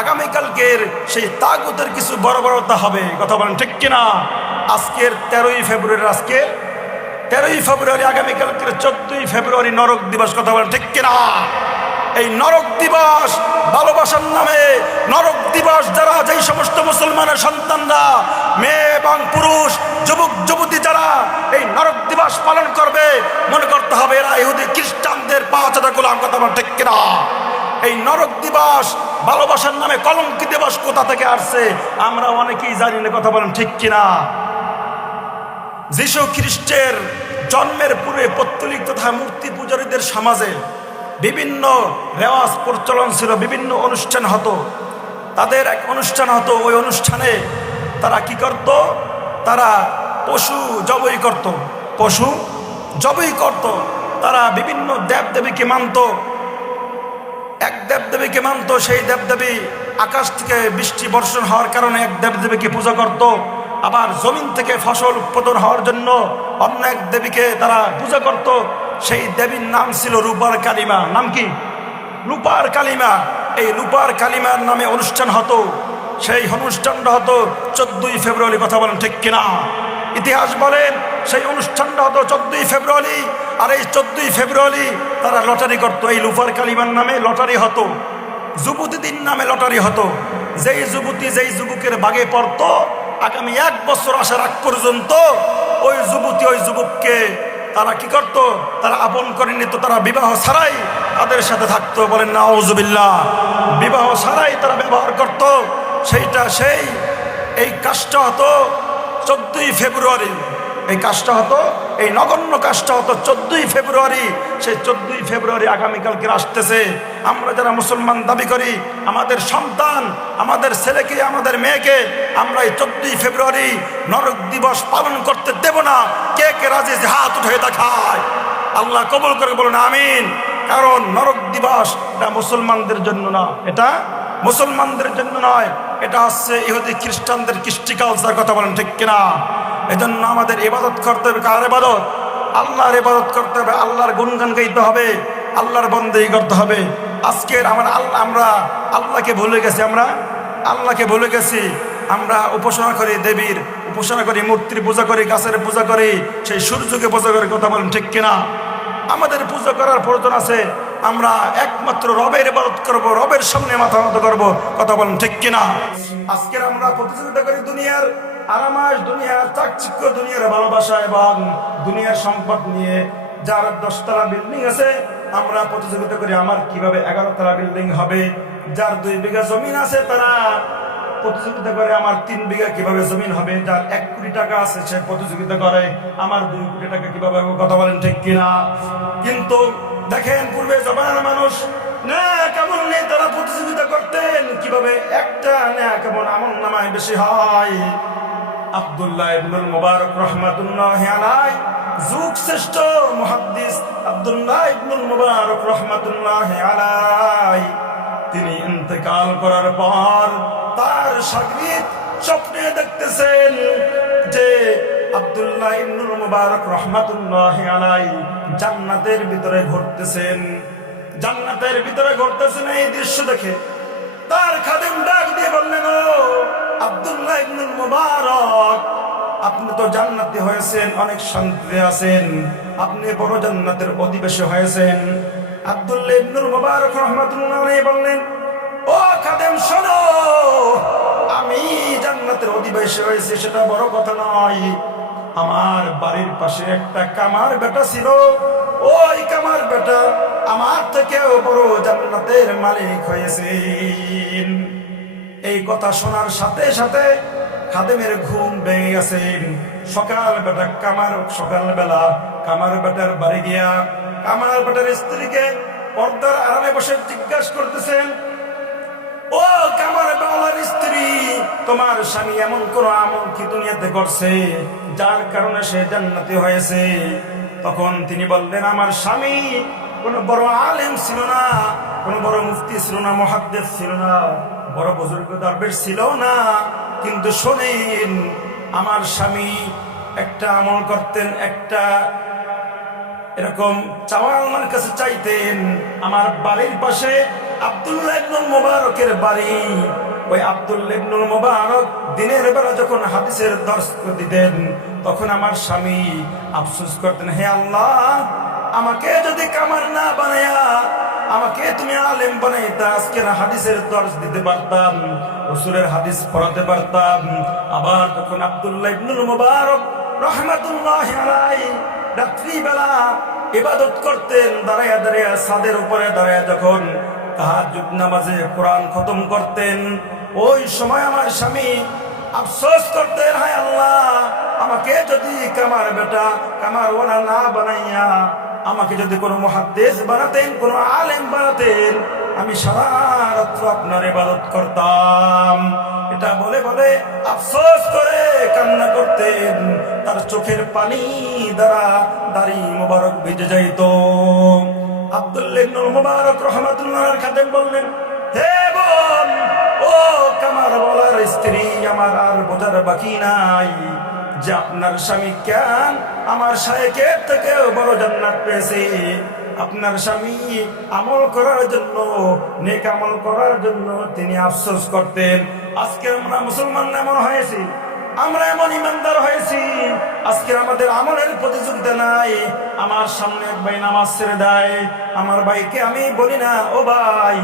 আগামীকালকের সেই তাগুতের কিছু বড় বড়তা হবে। কথা বলেন ঠিক কিনা? আজকের তেরোই ফেব্রুয়ারি, আজকে তেরোই ফেব্রুয়ারি আগামীকালকের চোদ্দই ফেব্রুয়ারি নরক দিবস। কথা বলেন ঠিক কিনা? এই নরক দিবস ভালোবাসার নামে নরক দিবস যারা, যেই সমস্ত মুসলমানের সন্তানরা, মেয়ে এবং পুরুষ, যুবক, যুবতী যারা এই নরক দিবস পালন করবে, মনে করতে হবে এরা ইহুদি, খ্রিস্টানদের পাঁচ হাজার গোলাম। কথা বলেন ঠিক কিনা? এই নরক দিবস ভালোবাসার নামে কলঙ্কি দিবস কোথা থেকে আসছে? আমরা অনেকেই জানি না, কথা বলেন ঠিক কিনা? যীশু খ্রিস্টের জন্মের পূর্বে পত্তলিক তথা মূর্তি পূজারীদের সমাজে বিভিন্ন রেওয়াজ প্রচলন ছিল, বিভিন্ন অনুষ্ঠান হতো। তাদের এক অনুষ্ঠান হতো, ওই অনুষ্ঠানে তারা কি করত? তারা পশু জবই করত। পশু জবই করত। তারা বিভিন্ন দেবদেবীকে মানত। এক দেবদেবীকে মানত, সেই দেবদেবী আকাশ থেকে বৃষ্টি বর্ষণ হওয়ার কারণে এক দেবদেবীকে পূজা করত। আবার জমিন থেকে ফসল উৎপাদন হওয়ার জন্য অন্য এক দেবীকে তারা পূজা করত। সেই দেবীর নাম ছিল রূপার কালিমা। নাম কি? রূপার কালিমা। এই রূপার কালিমার নামে অনুষ্ঠান হতো। সেই অনুষ্ঠানটা হতো চোদ্দই ফেব্রুয়ারি, কথা বলেন ঠিক কিনা? ইতিহাস বলেন, সেই অনুষ্ঠানটা হতো চোদ্দই ফেব্রুয়ারি আর এই চোদ্দই ফেব্রুয়ারি তারা লটারি করতো। এই লুফার কালিমার নামে লটারি হতো। যুবতী দিন নামে লটারি হতো। যেই যুবতী যেই যুবকের বাগে পড়তো, আগামী এক বছর আসার আগ পর্যন্ত ওই যুবতী ওই যুবককে তারা কি করত? তারা আপন করে নিত, তারা বিবাহ ছাড়াই তাদের সাথে থাকতো। বলেন না বিবাহ ছাড়াই তারা ব্যবহার করত। সেইটা সেই, এই কাজটা হতো চোদ্দই ফেব্রুয়ারি। এই কাজটা হতো এই নগণ্য কাজটা হতো চোদ্দই ফেব্রুয়ারি। সেই চোদ্দই ফেব্রুয়ারি আগামীকালকে আসতেছে। আমরা যারা মুসলমান দাবি করি, আমাদের সন্তান, আমাদের ছেলেকে, আমাদের মেয়েকে, আমরা এই চোদ্দই ফেব্রুয়ারি নরক দিবস পালন করতে দেব না। কে কে রাজি হাত উঠে দেখায়। আল্লাহ কবল করে বলুন, আমিন। কারণ নরক দিবস এটা মুসলমানদের জন্য না, এটা মুসলমানদের জন্য নয়। এটা হচ্ছে ইহুদি খ্রিস্টানদের কৃষ্টি কালচার কথা বলেন ঠিক কিনা? এজন্য আমাদের ইবাদত করতে হবে। কার ইবাদত? আল্লাহর ইবাদত করতে হবে। আল্লাহর গুণগান গাইতে হবে। আল্লাহর বন্দেই করতে হবে। আজকের আমার আল্লাহ, আমরা আল্লাহকে ভুলে গেছি আমরা। আল্লাহকে ভুলে গেছি। আমরা উপাসনা করি দেবীর, উপাসনা করি মূর্তির পূজা করি, গাছের পূজা করি। সেই সূর্যকে পূজা করি কথা বলেন ঠিক কিনা? আমাদের পূজা করার প্রয়োজন আছে। আমরা একমাত্র রবের ইবাদত করব, রবের সামনে মাথা নত করব। কথা বলেন ঠিক কিনা? আজকের আমরা প্রতিযোগিতা করি দুনিয়ার। আরামাস দুনিয়ার চাকচিক্য, দুনিয়ার ভালোবাসা এবং দুনিয়ার সম্পদ নিয়ে যার দশতলা বিল্ডিং আছে, আমরা প্রতিযোগিতা করি আমার কীভাবে এগারো তলা বিল্ডিং হবে, যার দুই বিঘা জমিন আছে তারা প্রতিযোগিতা করে আমার তিন বিঘা কীভাবে জমিন হবে, যার এক কোটি টাকা আছে সে প্রতিযোগিতা করে, আমার দুই কোটি টাকা কীভাবে কথা বলেন ঠিক কিনা? কিন্তু দেখেন, পূর্বে জমানার মানুষ না কেমন নেই, তারা প্রতিযোগিতা করতেন। কীভাবে একটা না কেমন আমল নামায় বেশি হয়? আব্দুল্লাহ ইবনুল মুবারক যুগ শ্রেষ্ঠ মুহাদ্দিস আব্দুল্লাহ ইবনুল মুবারক রহমাতুল্লাহ আলাই তিনি ইন্তেকাল করার পর তার সাগরিদ স্বপ্নে দেখতেছেন যে আব্দুল্লাহ ইবনুল মুবারক রহমাতুল্লাহ আলাই জান্নাতের ভিতরে ঘুরতেছেন। জান্নাতের ভিতরে ঘুরতেছেন এই দৃশ্য দেখে। তার খাদেম ডাক দিয়ে বললেন, ও আব্দুল্লাহ ইবনুল মুবারক তো জান্নাতি হয়েছেন, অনেক শান্তিতে আছেন। আপনি বড় জান্নাতের অধিবেশে হয়েছেন। আব্দুল্লাহ ইবনুল মুবারক রহমাতুল্লাহ বললেন, ও খাদেম, শোনো, আমি জান্নাতের অধিবেশে হয়েছে, সেটা বড় কথা নয়। আমার বাড়ির পাশে একটা কামার বেটা ছিল। ওই কামার বেটা আমার থেকেও বড় জান্নাতের মালিক হয়েছেন। এই কথা শোনার সাথে সাথে খাদেমের ঘুম ভেঙে গেছেন সকাল বেটা কামার, সকাল বেলা কামার বেটার বাড়ি গিয়া কামার বেটার স্ত্রীকে পর্দার আড়ালে বসে জিজ্ঞাসা করতেছেন, ও কামার বাওয়ার স্ত্রী, তোমার স্বামী এমন কোন আমল কি দুনিয়াতে করছে, যার কারণে সে জান্নাতি হয়েছে? তখন তিনি বললেন, আমার স্বামী কোন বড় আলেম ছিল না, কোন বড় মুফতি ছিল না, মহাদ্দেশ ছিল না, বড় বুজুর্গ, দরবেশ ছিল না কিন্তু শোনেন, আমার স্বামী একটা আমল করতেন, একটা এরকম চাওয়া কাছে চাইতেন। আমার বাড়ির পাশে আব্দুল্লাহ মুবারকের বাড়ি। ওই আব্দুল্লাহ মুবারক দিনের বেলা যখন হাদিসের দর্শ দিতেন, তখন আমার স্বামী আফসোস করতেন, হে আল্লাহ, আমাকে যদি কামার না বানায়া, আমাকে তুমি আলেম বানাইতা, আজকের হাদিসের দর্শ দিতে পারতাম। রসুলের হাদিস পড়াতে পারতাম। আবার তখন আব্দুল্লাহ ইবনুল মুবারক রহমাতুল্লাহ রাত্রিবেলা ইবাদত করতেন দাঁড়াইয়া দাঁড়াইয়া ছাদের উপরে দাঁড়াইয়া যখন তাহাজ্জুদ নামাজে কোরআন খতম করতেন, ওই সময় আমার স্বামী আফসোস করতেন, হায় আল্লাহ, আমাকে যদি কামার বেটা কামার ওরা না বানাইয়া আমাকে যদি কোনো মহাদেশ বানাতেন, কোনো আলেম বানাতেন আমি সারা রাত্র আপনার ইবাদত করতাম। এটা বলে বলে আফসোস করে কান্না করতেন। তার চোখের পানি দ্বারা দাড়ি মোবারক ভিজে যাইত। খাদেম বললেন, হে ও বলার স্ত্রী, আমার আর বোঝার বাকি নাই। যে আপনার স্বামী কেন আমার শায়েকের থেকেও বড় জান্নাত পেয়েছে? আপনার স্বামী আমল করার জন্য, নেক আমল করার জন্য তিনি আফসোস করতেন। আজকে আমরা মুসলমান এমন হয়েছি, আমরা এমন ইমানদার হয়েছি, আজকে আমাদের আমলের প্রতিযোগিতা নাই। আমার সামনে এক ভাই নামাজ ছেড়ে দেয়, আমার ভাইকে আমি বলি না, ও ভাই,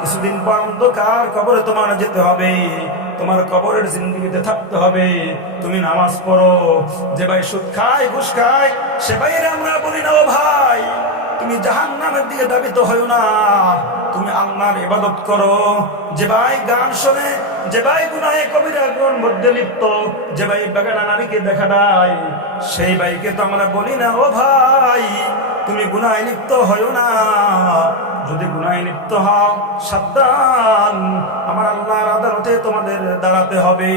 কিছুদিন পর অন্ধকার কবরে তোমার যেতে হবে, তোমার কবরের জিন্দগিতে থাকতে হবে, তুমি নামাজ পড়ো, যে ভাই সুদ খায়, ঘুষ খায়, সে ভাইয়ের আমরা বলি না, ও ভাই তুমি জাহান নামের দিকে দাবিত হও না। তুমি আল্লাহর ইবাদত করো। যে ভাই গান শোনে, যে ভাই গুনাহে কবিরা গুণ মধ্যে লিপ্ত, যে ভাই বেগানা নারীকে দেখা দেয় সেই ভাইকে তো আমরা বলি না, ও ভাই, তুমি গুনায় লিপ্ত হও না। যদি গুনায় লিপ্ত হও, সাবধান, আমার আল্লাহর আদালতে তোমাদের দাঁড়াতে হবে।